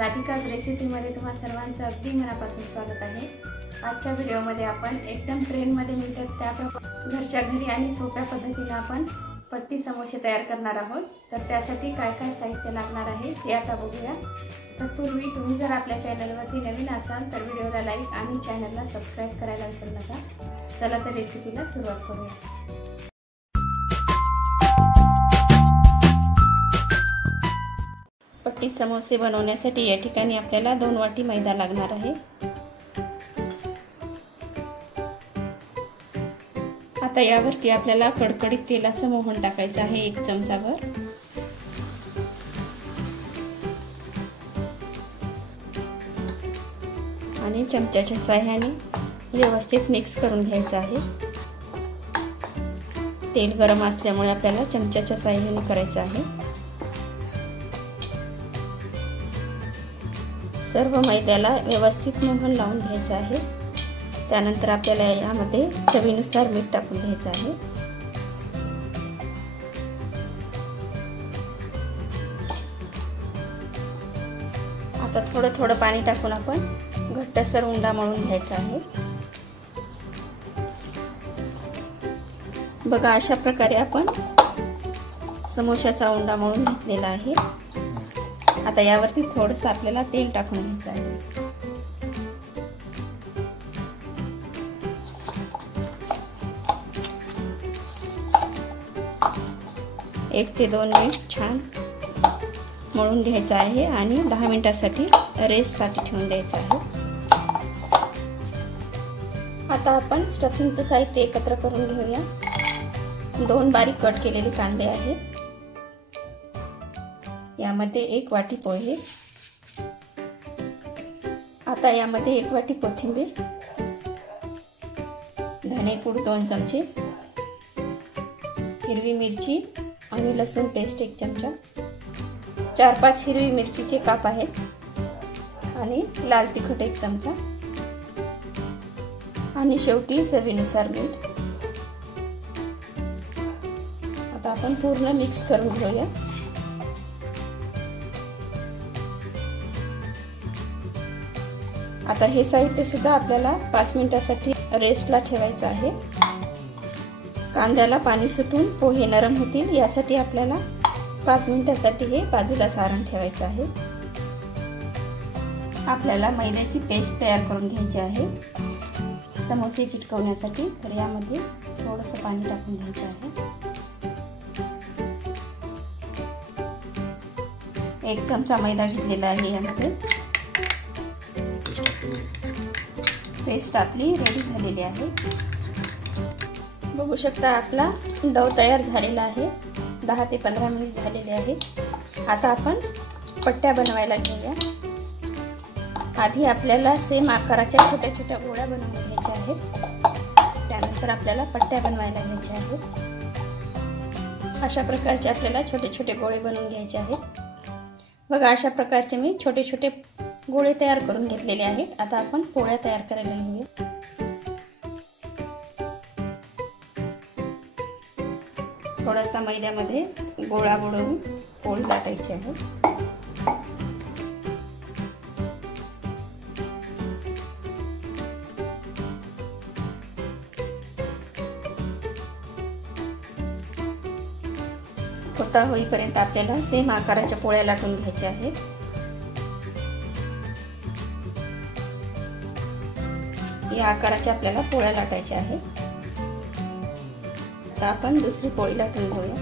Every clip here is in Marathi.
राधिकाज रेसिपीमध्ये तुम्हा सर्वांचं अगदी मनापासून स्वागत आहे। आजच्या व्हिडिओमध्ये आपण एकदम ट्रेनमध्ये मिळतात त्याप्रमाणे घरच्या घरी आणि सोप्या पद्धतीने आपण पट्टी समोसे तयार करणार आहोत। तर त्यासाठी काय काय साहित्य लागणार आहे ते आता बघूया। तत्पूर्वी तुम्ही जर आपल्या चॅनलवरती नवीन असाल तर व्हिडिओला लाईक आणि चॅनलला सबस्क्राइब करायला विसरू नका। चला तर रेसिपीला सुरुवात करूया। पट्टी समोसे बनवण्यासाठी या ठिकाणी आपल्याला 2 वाटी मैदा लागणार आहे। आता यावरती आपल्याला कडकडीत तेलाचं मोहन टाकायचं आहे 1 चमचाभर। आणि चमच्याच्या सहाय्याने व्यवस्थित मिक्स करून घ्यायचं आहे। तेल गरम असल्यामुळे आपल्याला चमच्याच्या सहाय्याने करायचं आहे। सर्व मैद्याला व्यवस्थित मोहन लावून घ्यायचं आहे। त्यानंतर आपल्याला यामध्ये चवीनुसार मीठ टाकून घ्यायचं आहे। आता थोडं थोडं पाणी टाकून आपण घट्टसर उंडा मळून घ्यायचा आहे। बघा अशा प्रकारे आपण समोशाचा उंडा मळून घेतलेला आहे। आता यावरती थोडंसं आपल्याला तेल टाकून घ्यायचं आहे। 1 ते 2 मिनिट छान मळून घ्यायचं आहे आणि 10 मिनिटांसाठी रेस्टसाठी ठेवून द्यायचं आहे। आता आपण स्टफिंगचं साहित्य एकत्र करून घेऊया। 2 बारीक कट केलेले कांदे आहेत। यामध्ये 1 वाटी पोहे। आता यामध्ये 1 वाटी कोथिंबीर, धनेपूड 2 चमचे, हिरवी मिरची आणि लसूण पेस्ट 1 चमचा, 4-5 हिरवी मिरचीचे काप आहेत आणि लाल तिखट 1 चमचा आणि शेवटी चवीनुसार मीठ। आता आपण पूर्ण मिक्स करून घेऊया। आता हे साहित्य सुद्धा आपल्याला 5 मिनिटांसाठी रेस्टला ठेवायचं आहे। कांद्याला पाणी सुटून पोहे नरम होतील यासाठी आपल्याला 5 मिनिटांसाठी हे बाजूला सारण ठेवायचं आहे। आपल्याला मैद्याची पेस्ट तयार करून घ्यायची आहे समोसे चिटकवण्यासाठी। तर यामध्ये थोडंसं पाणी टाकून घ्यायचं आहे। 1 चमचा मैदा घेतलेला आहे। यामध्ये पेस्ट आपली रेडी झालेली आहे। बघू शकता आपला डो तयार झालेला आहे। 10 ते 15 मिनिट झालेले आहेत। आता आपण पट्ट्या बनवायला घेऊया। आधी आपल्याला सेम आकाराच्या छोट्या छोट्या गोळ्या बनवून घ्यायच्या आहेत। त्यानंतर आपल्याला पट्ट्या बनवायला घ्यायच्या आहेत। अशा प्रकारचे आपल्याला छोटे छोटे गोळे बनवून घ्यायचे आहेत। बघा अशा प्रकारचे मी छोटे छोटे गोळे तयार करून घेतलेले आहेत। आता आपण पोळ्या तयार करायला घेऊया। थोडासा मैद्यामध्ये गोळा बुडवून पोळी लाटायची आहे। होता होईपर्यंत आपल्याला सेम आकाराच्या पोळ्या लाटून घ्यायच्या आहेत। या आकाराच्या आपल्याला पोळ्या लाटायच्या आहेत। आता आपण दुसरी पोळी लाटून घेऊया।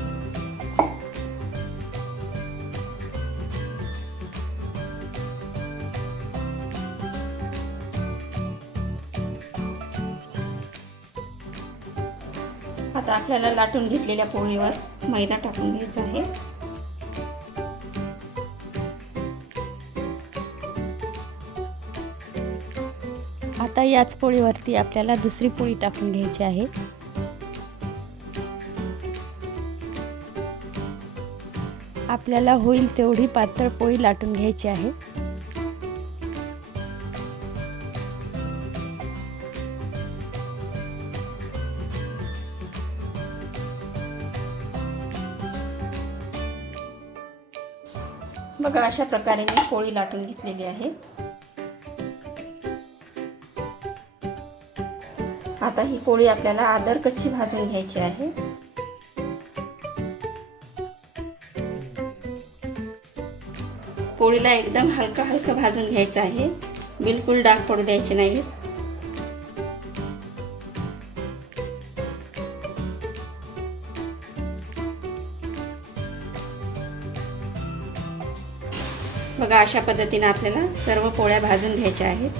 आता आपल्याला लाटून घेतलेल्या पोळीवर मैदा टाकून घ्यायचा आहे। आता याच पोळीवरती आपल्याला दुसरी पोळी टाकून घ्यायची आहे। आपल्याला होईल तेवढी पातळ पोळी लाटून घ्यायची आहे। बघा अशा प्रकारे मी पोळी लाटून घेतलेली आहे। आता ही पोळी आपल्याला आदर कच्ची भाजून घ्यायची आहे। पोळीला एकदम हलका भाजून घ्यायचं आहे, बिलकुल डाग पडू द्यायचे नाहीत। बघा अशा पद्धतीने आपल्याला सर्व पोळ्या भाजून घ्यायच्या आहेत।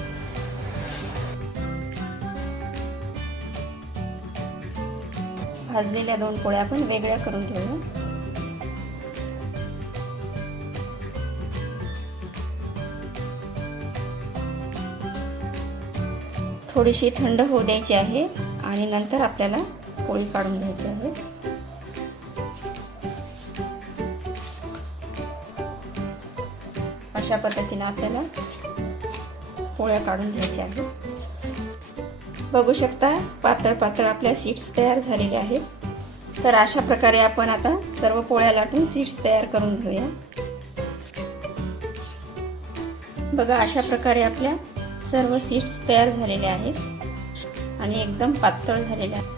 भाजलेल्या 2 पोळ्या आपण वेगळ्या करून घेऊया। थोडीशी थंड होऊ द्यायची आहे आणि नंतर आपल्याला पोळी काढून घ्यायची आहे। अशा पद्धतीने आपल्याला पोळ्या काढून घ्यायच्या आहेत। बघू शकता पातळ पातळ आपल्या सीट्स तयार झालेले आहेत। तर अशा प्रकारे आपण आता सर्व पोळ्या लाटून सीट्स तयार करून घेऊया। बघा अशा प्रकारे आपल्या सर्व सीट्स तयार झालेल्या आहेत आणि एकदम पातळ झालेल्या आहेत।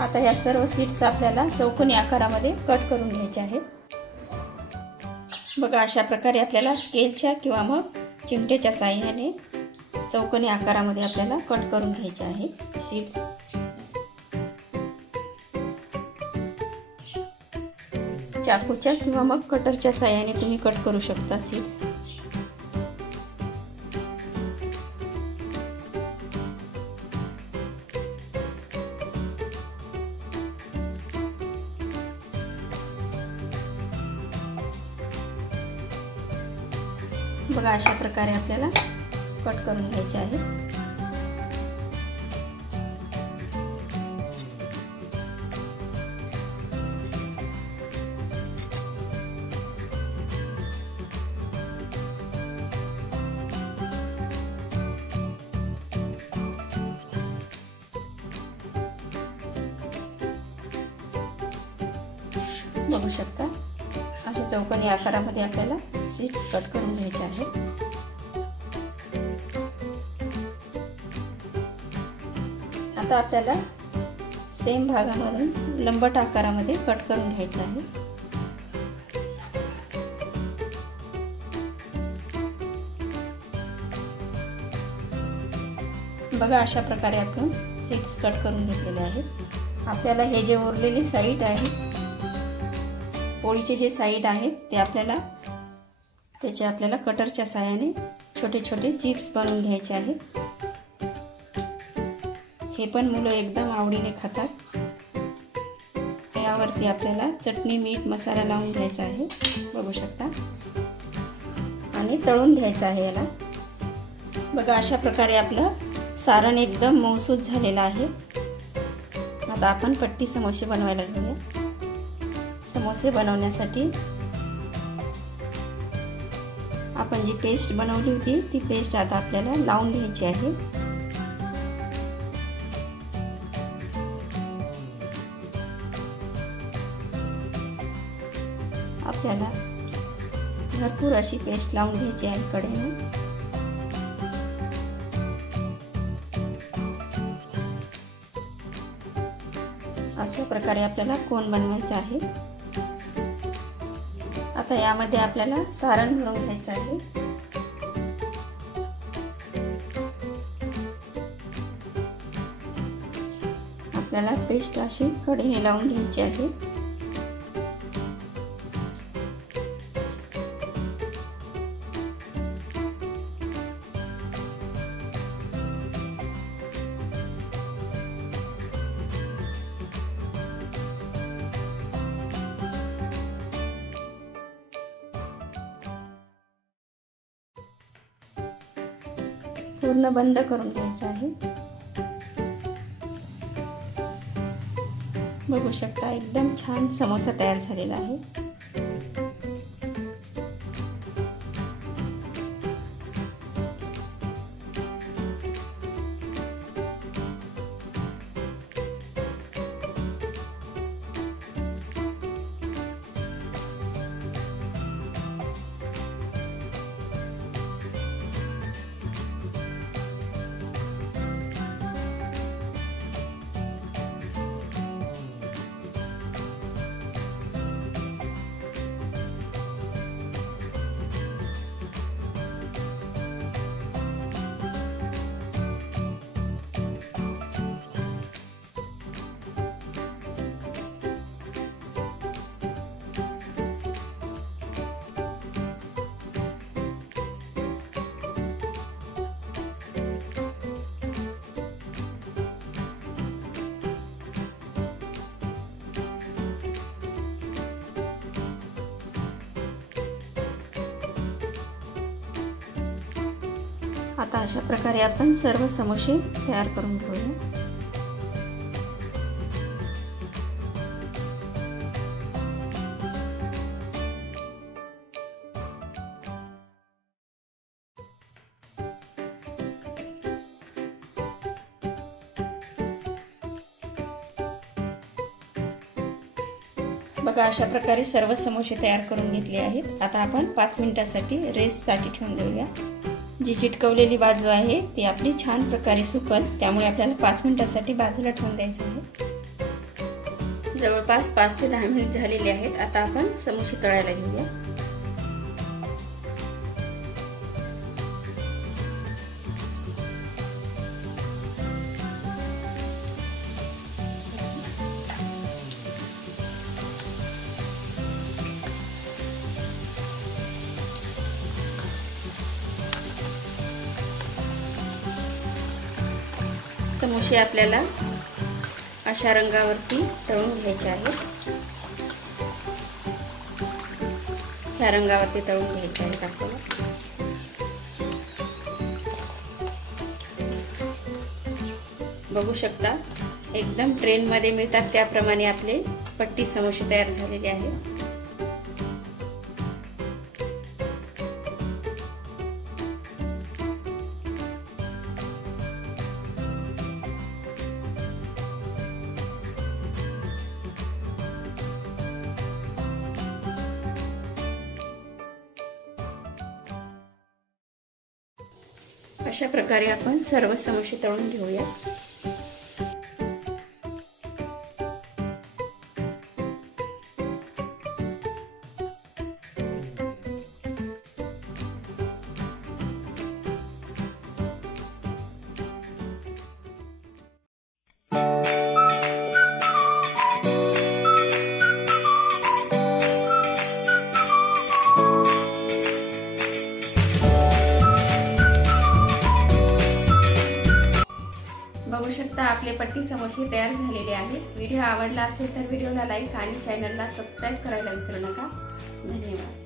आता या सर्व सीट्स आपल्याला चौकोनी आकारामध्ये कट करून घ्यायचे आहेत। बघा अशा प्रकारे आपल्याला स्केलच्या किंवा मग चिमटेच्या साहाय्याने चौकोनी आकारामध्ये आपल्याला कट करून घ्यायचे आहे सीड्स। चाकूच्या किंवा मग कटरच्या साहाय्याने तुम्ही कट करू शकता सीड्स। बघा अशा प्रकारे आपल्याला कट करून घ्यायचे आहे। बघू शकता अशा चौकोनी आकारामध्ये आपल्याला सीट्स कट करून घ्यायचे आहेत। आता आपल्याला सेम भागामधून लंबट आकारामध्ये कट करून घ्यायचं आहे। बघा अशा प्रकारे आपण सीट्स कट करून घेतलेले आहेत। आपल्याला हे जे उरलेले साईड आहे पोळीचे जे साईड आहेत ते आपल्याला कटरच्या साहाय्याने छोटे छोटे चिप्स बनवून घ्यायचे आहेत। हे पण मुलं एकदम आवडीने खातात। यावरती आपल्याला चटणी मीठ मसाला लावून घ्यायचा आहे, बघू शकता, आणि तळून घ्यायचं आहे याला। बघा अशा प्रकारे आपलं सारण एकदम मऊसूत झालेलं आहे। आता आपण पट्टी समोसे बनवायला घेऊया। समोसे बनवण्यासाठी आपण जी पेस्ट बनवली होती ती पेस्ट आता आपल्याला लावून घ्यायची आहे। आपल्याला भरपूर अशी पेस्ट लावून घ्यायची आहे कडेने। अशा प्रकारे आपल्याला कोन बनवायचा आहे। आता यामध्ये आपल्याला सारण भरून घ्यायचं आहे। आपल्याला पेस्ट अशी कडेने लावून घ्यायची आहे। पूर्ण बंद करून घ्यायचं आहे। बघू शकता एकदम छान समोसा तयार झालेला आहे। आता अशा प्रकारे आपण सर्व समोसे तयार करून घेऊया। बघा अशा प्रकारे सर्व समोसे तयार करून घेतले आहेत। आता आपण 5 मिनिटांसाठी रेस्टसाठी ठेवून देऊया। जी चिटकवलेली बाजू आहे ती आपली छान प्रकारे सुकल, त्यामुळे आपल्याला 5 मिनिटांसाठी बाजूला ठेवून द्यायचं आहे। जवळपास 5 ते 10 मिनिट झालेले आहेत। आता आपण समोसे तळायला घेऊया। समोसे आपल्याला अशा रंगावरती तळून घ्यायचे आहेत। ह्या रंगावरती तळून घ्यायचे आहेत आपल्याला। बघू शकता एकदम ट्रेन मध्ये मिळतात त्याप्रमाणे आपले पट्टी समोसे तयार झालेले आहेत। अशा प्रकारे आपण सर्व समोसे तळून घेऊया। बघू शकता आपले पट्टी समोसे तयार झालेले आहेत। व्हिडिओ आवडला असेल तर व्हिडिओला लाईक आणि चॅनलला सबस्क्राईब करायला विसरू नका। धन्यवाद।